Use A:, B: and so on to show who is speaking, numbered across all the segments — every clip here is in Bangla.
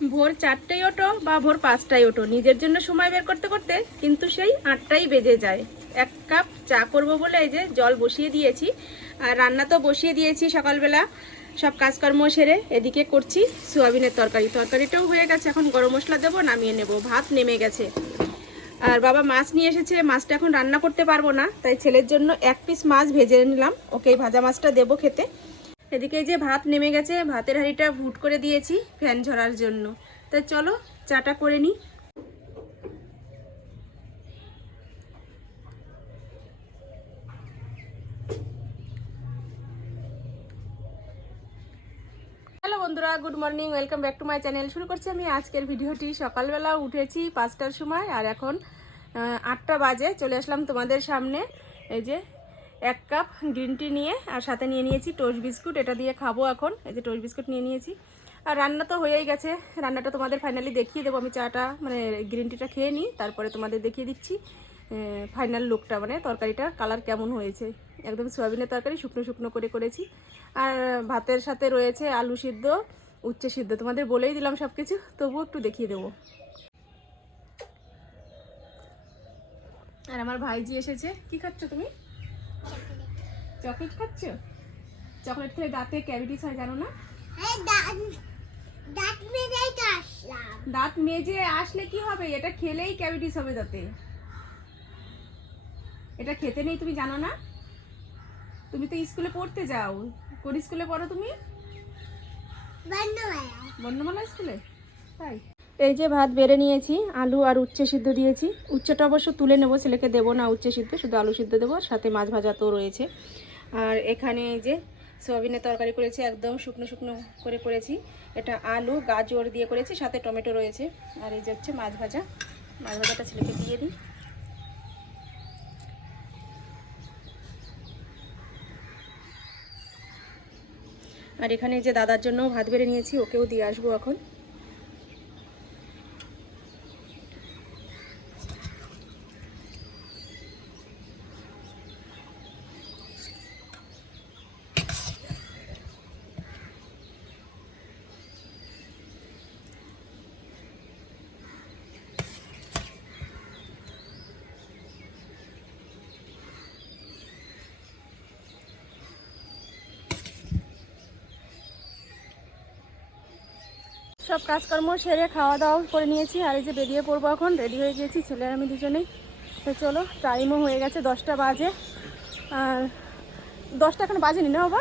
A: ভোর চারটায় ওঠো বা ভোর পাঁচটায় ওঠো। নিজের জন্য সময় বের করতে করতে কিন্তু সেই আটটাই বেজে যায়। এক কাপ চা করব বলে এই যে জল বসিয়ে দিয়েছি। আর রান্না তো বসিয়ে দিয়েছি সকালবেলা। সব কাজকর্ম সেরে এদিকে করছি সোয়াবিনের তরকারি। তরকারিটাও হয়ে গেছে, এখন গরম মশলা দেবো, নামিয়ে নেব। ভাত নেমে গেছে। আর বাবা মাছ নিয়ে এসেছে, মাছটা এখন রান্না করতে পারব না, তাই ছেলের জন্য এক পিস মাছ ভেজে নিলাম। ওকে ভাজা মাছটা দেবো খেতে। এদিকে যে ভাত নেমে গেছে, ভাতের হাঁড়িটা ভুট করে দিয়েছি ফ্যান ঝরার জন্য। তা চলো, চাটা করে নিই বন্ধুরা, good morning, welcome back to my channel. শুরু করছি আমি আজকের ভিডিওটি। সকালবেলা উঠেছি পাঁচটার সময়, আর এখন আটটা বাজে, চলে আসলাম তোমাদের সামনে। এই যে এক কাপ গ্রিন টি নিয়ে, আর সাথে নিয়ে নিয়েছি টোস্ট বিস্কুট, এটা দিয়ে খাব এখন। এই যে টোস্ট বিস্কুট নিয়ে নিয়েছি। আর রান্না তো হয়েই গেছে। রান্নাটা তোমাদের ফাইনালি দেখিয়ে দেবো। আমি চাটা মানে গ্রিন টিটা খেয়ে নিই, তারপরে তোমাদের দেখিয়ে দিচ্ছি ফাইনাল লুকটা মানে তরকারিটা কালার কেমন হয়েছে। একদম সোয়াবিনের তরকারি, শুকনো শুকনো করে করেছি। আর ভাতের সাথে রয়েছে আলু সিদ্ধ উচ্চে সিদ্ধ। তোমাদের বলেই দিলাম সব কিছু তবুও একটু দেখিয়ে দেবো। আর আমার ভাইজি এসেছে। কি খাচ্ছ তুমি? চকলেট খাচ্ছ? চকলেট খেলে দাঁতে ক্যাভিটিস হয় জানো না?
B: দাঁত মেরেই
A: দাঁত মেজে আসলে কি হবে? এটা খেলেই ক্যাভিটিস হবে দাঁতে। এটা খেতে নেই তুমি জানো না? তুমি তো স্কুলে পড়তে যাও। কোন স্কুলে পড়ো তুমি? বর্ণমালা স্কুলে তাই। এই যে ভাত বেড়ে নিয়েছি আলু আর উচ্ছে সিদ্ধ দিয়েছি। উচ্ছেটা অবশ্য তুলে নেব ছেলেকে দেবো না উচ্ছে সিদ্ধ শুধু আলু সিদ্ধ দেবো সাথে মাছ ভাজা তো রয়েছে। আর এখানে এই যে সোয়াবিনের তরকারি করেছি, একদম শুকনো শুকনো করে করেছি। এটা আলু, গাজর দিয়ে করেছি, সাথে টমেটো রয়েছে। আর এই যে হচ্ছে মাছ ভাজা। মাছ ভাজাটা ছেলেকে দিয়ে দিই। আর এখানে যে দাদার জন্য ভাত বেড়ে নিয়েছি, ওকেও দিয়ে আসব এখন। সব কাজকর্ম সেরে খাওয়া দাওয়া করে নিয়েছি, আর এই যে বেরিয়ে পড়ব এখন রেডি হয়ে গিয়েছি, ছেলে আমি দুজনেই। তো চলো টাইমও হয়ে গেছে দশটা বাজে। আর দশটা এখন বাজেনি না বাবা?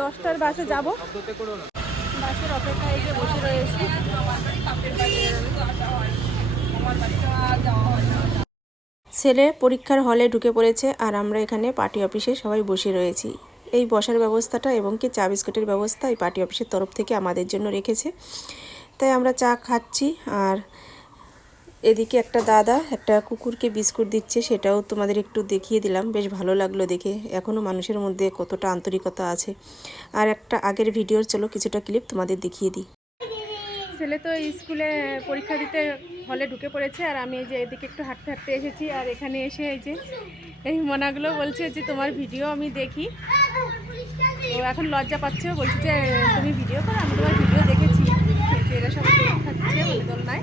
A: দশটার বাসে যাব। বাসের অপেক্ষায় যে বসে ছেলে পরীক্ষার হলে ঢুকে পড়েছে, আর আমরা এখানে পার্টি অফিসে সবাই বসে রয়েছি। এই বসার ব্যবস্থাটা এবং কি চা বিস্কুটের ব্যবস্থা এই পার্টি অফিসের তরফ থেকে আমাদের জন্য রেখেছে। তাই আমরা চা খাচ্ছি আর এদিকে একটা দাদা একটা কুকুরকে বিস্কুট দিচ্ছে, সেটাও তোমাদের একটু দেখিয়ে দিলাম। বেশ ভালো লাগল দেখে। এখনও মানুষের মধ্যে কতটা আন্তরিকতা আছে। আর একটা আগের ভিডিওর, চলো কিছুটা ক্লিপ তোমাদের দেখিয়ে দিই। ছেলে তো স্কুলে পরীক্ষা দিতে হলে ঢুকে পড়েছে আর আমি এই যে এদিকে একটু হাঁটতে হাঁটতে এসেছি আর এখানে এসে এই যে এই মনাগুলো বলছে যে তোমার ভিডিও আমি দেখি। ও এখন লজ্জা পাচ্ছে বলছে যে তুমি ভিডিও করো, আমি তোমার ভিডিও দেখেছি। যে এরা সব খাচ্ছে দোলনায়।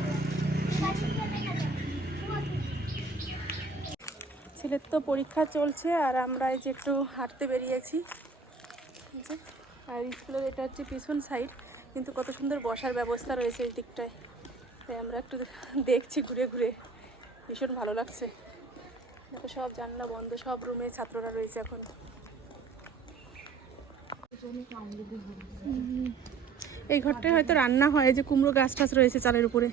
A: ছেলের তো পরীক্ষা চলছে আর আমরা এই যে একটু হাঁটতে বেরিয়েছি। আর স্কুলের এটা হচ্ছে পিছন সাইড। কিন্তু কত সুন্দর বসার ব্যবস্থা রয়েছে এই দিকটায়। তাই আমরা একটু দেখছি ঘুরে ঘুরে। ভীষণ ভালো লাগছে। দেখো সব জানলা বন্ধ, সব রুমে ছাত্ররা রয়েছে এখন। এই ঘরটায় হয়তো রান্না হয় যে কুমড়ো গাছ টাছ রয়েছে চালের উপরে।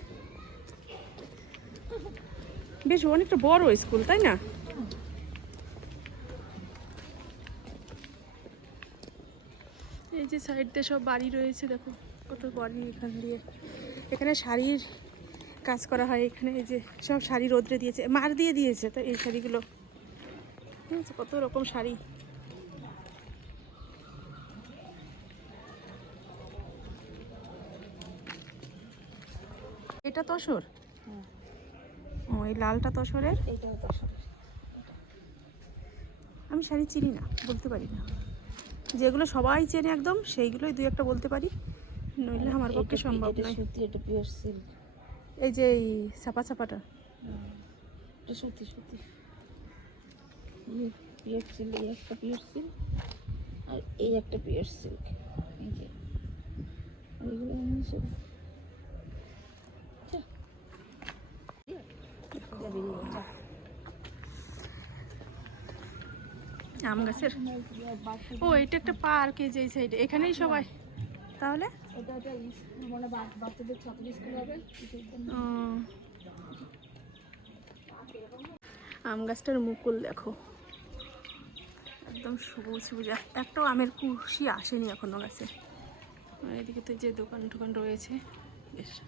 A: বেশ অনেকটা বড় স্কুল, তাই না? এই যে সাইড দিয়ে সব বাড়ি রয়েছে, দেখো। কত বাড়ি এখান দিয়ে। এখানে শাড়ির কাজ করা হয় এখানে এই যে সব শাড়ি রোদ্রে দিয়েছে মার দিয়ে দিয়েছে তো এই শাড়িগুলো। ঠিক আছে কত রকম শাড়ি। এটা তসর? ও এই লালটা তসরের?
B: এইটাও তো
A: আমি শাড়ি চিনি না বলতে পারি না। যেগুলো সবাই চেনে একদম সেইগুলোই দুই একটা বলতে পারি। নইলে আমার পক্ষে সম্ভব নয়
C: সুতি এটা পিওর সিল্ক
A: এই যে এই ছাপা ছাপাটা।
C: এটা সুতি সুতি। পিওর সিল্ক এই একটা পিওর সিল্ক আর এই একটা পিওর সিল্ক এই যে সব যা।
A: আম গাছের। ও এটা একটা পার্ক এই যে এই সাইডে এখানেই সবাই। তাহলে?
C: মানে।
A: আম গাছটার মুকুল দেখো। একদম সবুজ সবুজ। এক- একটাও আমের কুশি আসেনি এখনও গাছে। এদিকে তো যে দোকান টোকান রয়েছে। বেশ।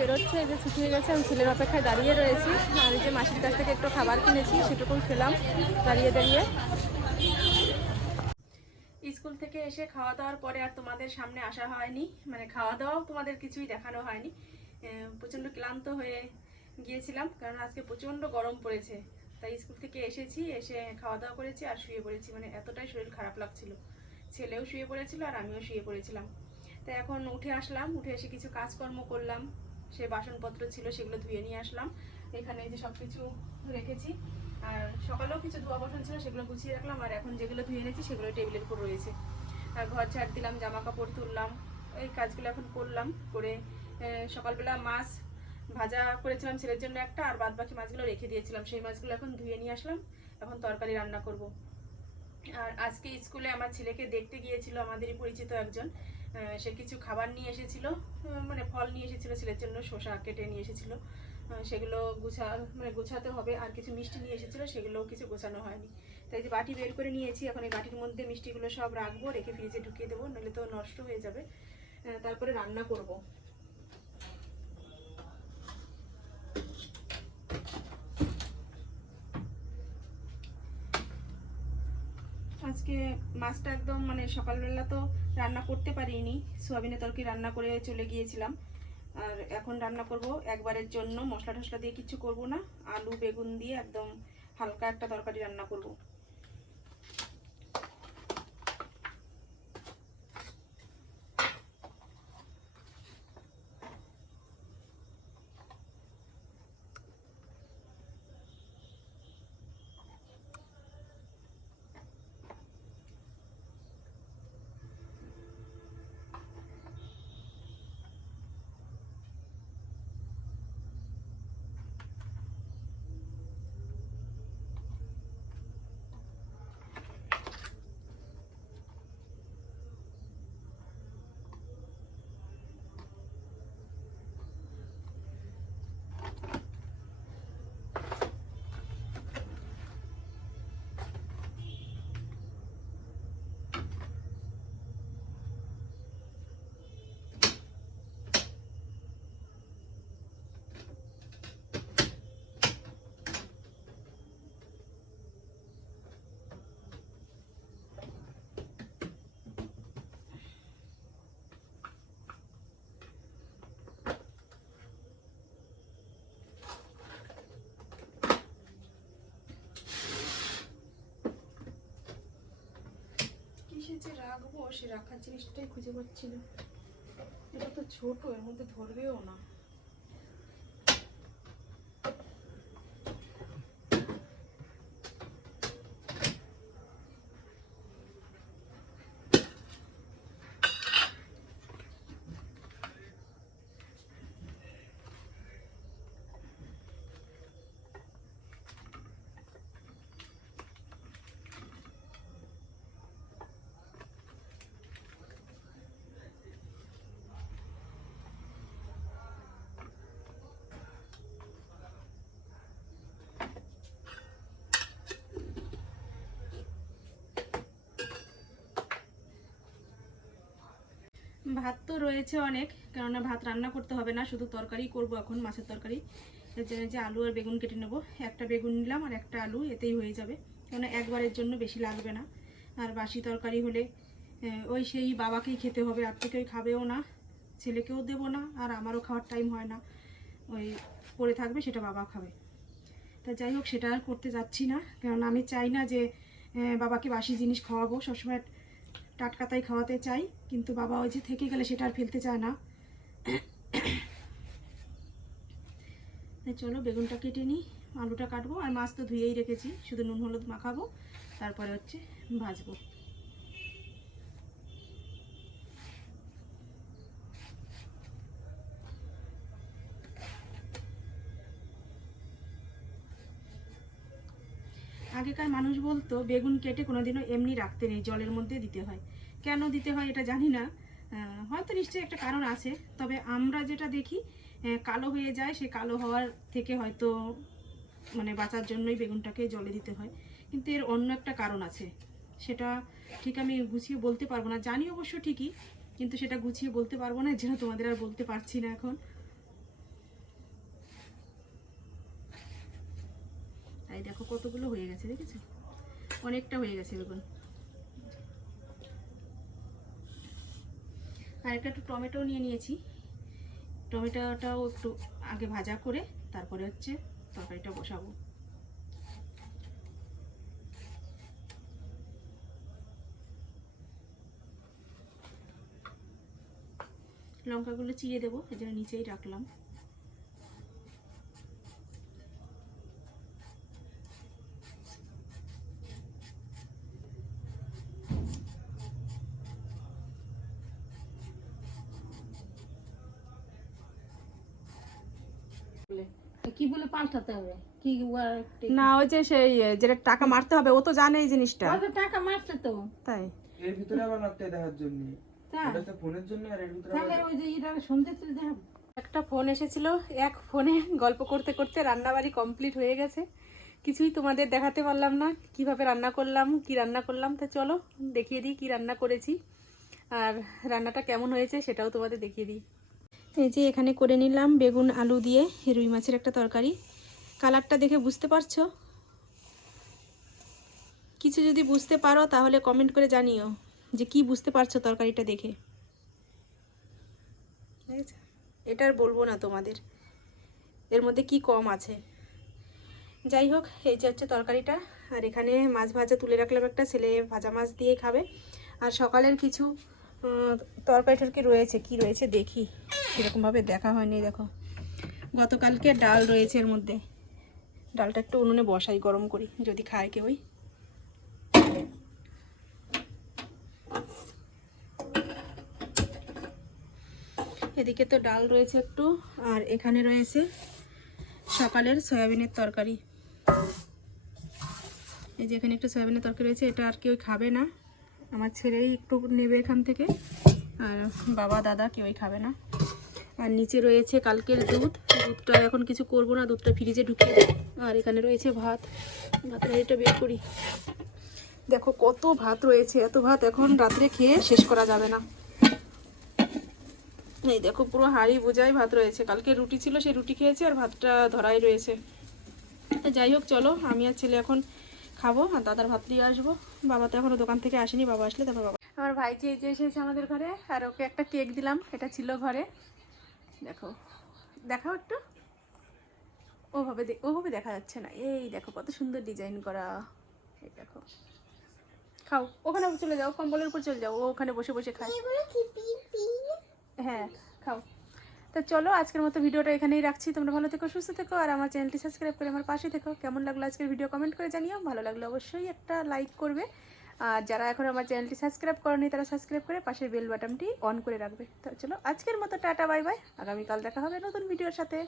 A: বেরোচ্ছে যে ছুটি হয়ে গেছে, আমি ছেলের অপেক্ষায় দাঁড়িয়ে রয়েছি। এই যে মাসির কাছ থেকে একটু খাবার কিনেছি সেটুকু খেলাম, দাঁড়িয়ে দাঁড়িয়ে। স্কুল থেকে এসে খাওয়া দাওয়ার পরে আর তোমাদের সামনে আসা হয়নি মানে খাওয়া দাওয়াও তোমাদের কিছুই দেখানো হয়নি। প্রচণ্ড ক্লান্ত হয়ে গিয়েছিলাম, কারণ আজকে প্রচণ্ড গরম পড়েছে। তাই স্কুল থেকে এসেছি, এসে খাওয়া দাওয়া করেছি আর শুয়ে পড়েছি মানে এতটাই শরীর খারাপ লাগছিল। ছেলেও শুয়ে পড়েছিল আর আমিও শুয়ে পড়েছিলাম। তাই এখন উঠে আসলাম, উঠে এসে কিছু কাজকর্ম করলাম। সে বাসনপত্র ছিল সেগুলো ধুয়ে নিয়ে আসলাম। এখানে যে সব কিছু রেখেছি। আর সকালেও কিছু ধোয়া বাসন ছিল সেগুলো গুছিয়ে রাখলাম। আর এখন যেগুলো ধুয়ে এনেছি সেগুলো টেবিলের উপর রয়েছে। আর ঘর ঝাড় দিলাম জামা কাপড় তুললাম, এই কাজগুলো এখন করলাম। করে সকালবেলা মাছ ভাজা করেছিলাম ছেলের জন্য একটা, আর বাদ বাকি মাছগুলো রেখে দিয়েছিলাম। সেই মাছগুলো এখন ধুয়ে নিয়ে আসলাম। এখন তরকারি রান্না করব। আর আজকে স্কুলে আমার ছেলেকে দেখতে গিয়েছিল, আমাদেরই পরিচিত একজন। সে কিছু খাবার নিয়ে এসেছিল। মানে ফল নিয়ে এসেছিল ছেলের জন্য, শসা কেটে নিয়ে এসেছিল। সেগুলো গুছা মানে গোছাতে হবে, আর কিছু মিষ্টি নিয়ে এসেছিল, সেগুলোও কিছু গোছানো হয়নি। তাই যে বাটি বের করে নিয়েছি, এখন এই বাটির মধ্যে মিষ্টিগুলো সব রাখব, রেখে ফ্রিজে ঢুকিয়ে দেবো, নাহলে তো নষ্ট হয়ে যাবে। তারপরে রান্না করব আজকে মাছটা একদম মানে সকালবেলা তো রান্না করতে পারিনি, সোয়াবিনের তরকি রান্না করে চলে গিয়েছিলাম। আর এখন রান্না করব একবারের জন্য মশলা টশলা দিয়ে কিছু করব না, আলু, বেগুন দিয়ে একদম হালকা একটা তরকারি রান্না করব। যে রাখব, সে রাখার জিনিসটাই খুঁজে পাচ্ছি না। এটা তো ছোট, এর মধ্যে ধরবেও না। ভাত তো রয়েছে অনেক, কেননা ভাত রান্না করতে হবে না, শুধু তরকারি করব এখন, মাছের তরকারি। এর জন্য যে আলু আর বেগুন কেটে নেব। একটা বেগুন নিলাম আর একটা আলু, এতেই হয়ে যাবে। কেননা একবারের জন্য বেশি লাগবে না। আর বাসি তরকারি হলে ওই সেই বাবাকেই খেতে হবে, আর তো কেউ খাবেও না, ছেলেকেও দেবো না, আর আমারও খাওয়ার টাইম হয় না। ওই পড়ে থাকবে, সেটা বাবা খাবে। তা যাই হোক, সেটা আর করতে যাচ্ছি না। কারণ আমি চাই না যে বাবাকে বাসি জিনিস খাওয়াবো। সবসময় টাটকাতাই খাওয়াতে চাই, কিন্তু বাবা ওই যে থেকে গেলে সেটা আর ফেলতে চায় না। চলো বেগুনটা কেটে নিই, আলুটা কাটবো, আর মাছ তো ধুয়েই রেখেছি, শুধু নুন, হলুদ মাখাবো, তারপরে হচ্ছে ভাজবো। আগেকার মানুষ বলতো, বেগুন কেটে কোনোদিনও এমনি রাখতে নেই, জলের মধ্যে দিতে হয়। কেন দিতে হয় এটা জানি না। হয়তো নিশ্চয়ই একটা কারণ আছে, তবে আমরা যেটা দেখি কালো হয়ে যায়, সে কালো হওয়ার থেকে হয়তো মানে বাঁচার জন্যই বেগুনটাকে জলে দিতে হয়। কিন্তু এর অন্য একটা কারণ আছে। সেটা ঠিক আমি গুছিয়ে বলতে পারব না। জানি অবশ্য ঠিকই, কিন্তু সেটা গুছিয়ে বলতে পারব না, যেন তোমাদের আর বলতে পারছি না এখন। তাই দেখো কতগুলো হয়ে গেছে, দেখেছ? অনেকটা হয়ে গেছে বেগুন। আর একটা একটু টমেটো নিয়ে নিয়েছি। টমেটোটাও একটু আগে ভাজা করে তারপরে হচ্ছে তরকারিটা বসাবো। লঙ্কাগুলো চিড়ে দেবো এই জন্য নিচেই রাখলাম।
C: কি বলে পাল্টাতে হবে? কি
A: না ওই যে সেই যেটা টাকা মারতে হবে ও তো জানে এই জিনিসটা।
C: কত টাকা মারছে তো।
A: তাই।
D: এর ভিতরে আবার নকটাই দেখার জন্য।
C: তাই
D: এটা হচ্ছে ফোনের জন্য আর এর ভিতরে
C: তাহলে ওই যে এটা দেখাবো
A: একটা ফোন এসেছিল এক ফোনে গল্প করতে করতে রান্নাবাড়ি কমপ্লিট হয়ে গেছে। কিছুই তোমাদের দেখাতে পারলাম না কীভাবে রান্না করলাম কি রান্না করলাম। তো চলো দেখিয়ে দিই কি রান্না করেছি। আর রান্নাটা কেমন হয়েছে সেটাও তোমাদের দেখিয়ে দিই। এই যে এখানে করে নিলাম বেগুন আলু দিয়ে রুই মাছের একটা তরকারি। কালারটা দেখে বুঝতে পারছ? কিছু যদি বুঝতে পারো তাহলে কমেন্ট করে জানিও যে কি বুঝতে পারছ তরকারিটা দেখে। দেখেছ? এটা আর বলব না তোমাদের। এর মধ্যে কি কম আছে? যাই হোক এই যে হচ্ছে তরকারিটা। আর এখানে মাছ ভাজা তুলে রাখলাম একটা ছেলে ভাজা মাছ দিয়ে খাবে। আর সকালের কিছু তরকারি টরকারি রয়েছে? কি রয়েছে দেখি। সেরকমভাবে দেখা হয়নি, দেখো। গতকালকে ডাল রয়েছে এর মধ্যে। ডালটা একটু উনুনে বসাই, গরম করি, যদি খায় কেউই। এদিকে তো ডাল রয়েছে একটু, আর এখানে রয়েছে সকালের সয়াবিনের তরকারি। এই যে এখানে একটু সয়াবিনের তরকারি রয়েছে, এটা আর কেউ খাবে না। আমার ছেলেই একটু নেবে এখান থেকে। আর বাবা, দাদা কেউই খাবে না। আর নিচে রয়েছে কালকের দুধ। দুধটা এখন কিছু করব না, দুধটা ফ্রিজে ঢুকিয়ে দেব। আর এখানে রয়েছে ভাত। ভাতের হাঁড়িটা বের করি। দেখো, কত ভাত রয়েছে। এত ভাত এখন রাত্রে খেয়ে শেষ করা যাবে না। এই দেখো, পুরো হাঁড়ি বোঝাই ভাত রয়েছে। কালকে রুটি ছিল সেই রুটি খেয়েছি আর ভাতটা ধরাই রয়েছে। যাই হোক, চলো, আমি আর ছেলে এখন খাব, আর দাদার ভাত দিয়ে আসব। বাবা তো এখনও দোকান থেকে আসেনি বাবা আসলে তারপর বাবা আমার ভাইজি এই যে এসেছে আমাদের ঘরে আর ওকে একটা কেক দিলাম এটা ছিল ঘরে। দেখো দেখাও একটু। ওভাবে ওভাবে দেখা যাচ্ছে না। এই দেখো কত সুন্দর ডিজাইন করা। এই দেখো। খাও ওখানে চলে যাও কম্বলের উপর চলে যাও ওখানে বসে বসে
B: পিপি
A: হ্যাঁ খাও। তা চলো, আজকের মতো ভিডিওটা এখানেই রাখছি। তোমরা ভালো থেকো, সুস্থ থেকো, আর আমার চ্যানেলটি সাবস্ক্রাইব করে আমার পাশে থেকো। কেমন লাগল আজকের ভিডিও কমেন্ট করে জানিও। ভালো লাগল অবশ্যই একটা লাইক করবে। আর যারা এখন আমার চ্যানেলটি সাবস্ক্রাইব করেনি, তারা সাবস্ক্রাইব করে পাশের বেল বাটনটি অন করে রাখবে। তো চলো, আজকের মতো টাটা, বাই বাই। আগামীকাল দেখা হবে নতুন ভিডিওর সাথে।